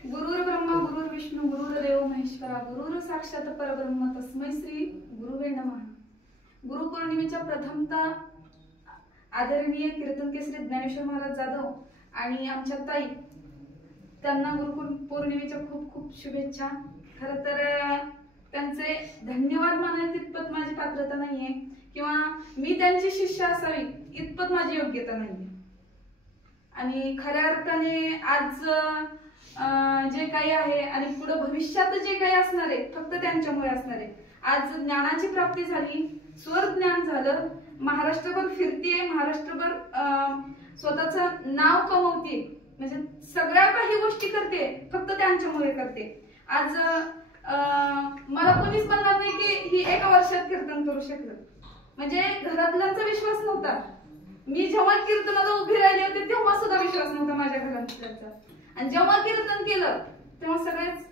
गुरुर् ब्रह्मा गुरुर्विष्णू गुरुर्देव महेश्वरा गुरुर् साक्षात परब्रह्म तस्मै श्री गुरुवे नमः। गुरुपौर्णिमेच्या प्रथमतः आदरणीय कीर्तन केसरी ज्ञानेश्वर महाराज जाधव आणि आमच्या ताई त्यांना गुरुपौर्णिमेच्या खूप खूप शुभेच्छा। खरं तर त्यांचे धन्यवाद मानायला तितपत माझी पात्रता नाहीये किंवा मी त्यांची शिष्य असावी इतपत माझी योग्यता नाहीये। आणि खऱ्या अर्थाने आज जे काही आहे आणि पुढे भविष्यात जे काही असणार आहे फक्त त्यांच्यामुळे असणार आहे। आज ज्ञानाची प्राप्ती झाली, स्वर ज्ञान झालं, महाराष्ट्रभर फिरतीये, महाराष्ट्रभर स्वतःचं नाव कमवते, म्हणजे सगळ्या काही गोष्टी करते फक्त त्यांच्यामुळे करते। आज मला कोणीच म्हणणार नाही की ही एका वर्षात कीर्तन करू शकलं, म्हणजे घरातल्यांचा विश्वास नव्हता। मी जेव्हा कीर्तनाला उभी राहिली होते तेव्हा सुद्धा विश्वास नव्हता माझ्या घरातल्यांचा, आणि जेव्हा कीर्तन केलं तेव्हा सगळेच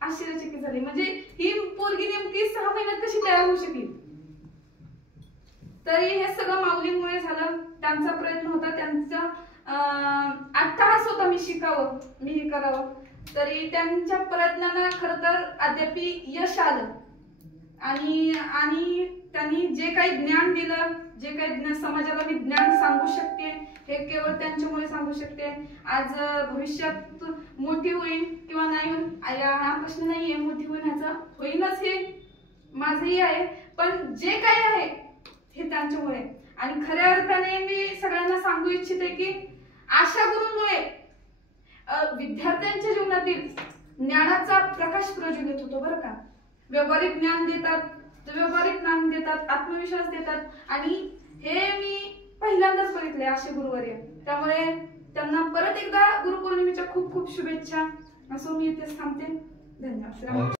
आश्चर्यचकित झाले, म्हणजे ही पोरगी नेमकी 6 महिन्यात कशी तयार होऊ शकली। तरी हे सगळं माऊलींमुळे झालं, त्यांचा प्रयत्न होता, त्यांचा अट्टहास होता मी शिकावं, मी हे करावं। तरी त्यांच्या प्रयत्नांना खरं तर अद्याप यश आलं आणि त्यांनी जे काही ज्ञान दिलं, जे काही समाजाला मी ज्ञान सांगू शकते हे केवळ त्यांच्यामुळे सांगू शकते। आज भविष्यात मोठी होईल किंवा नाही होईल हा प्रश्न नाहीये, मोठी होण्याचा होईनच हे माझंही आहे, पण जे काही आहे हे त्यांच्यामुळे। आणि खऱ्या अर्थाने मी सगळ्यांना सांगू इच्छिते की आशा गुरूंमुळे विद्यार्थ्यांच्या जीवनातील ज्ञानाचा प्रकाश प्रज्वलित होतो बरं का। व्यवहारिक ज्ञान देतात, व्यवहारिक ज्ञान देतात, आत्मविश्वास देतात, आणि हे मी पहिल्यांदाच बघितले असे गुरुवर्य। त्यामुळे त्यांना परत एकदा गुरुपौर्णिमेच्या खूप खूप शुभेच्छा। असं मी इथेच थांबते। धन्यवाद।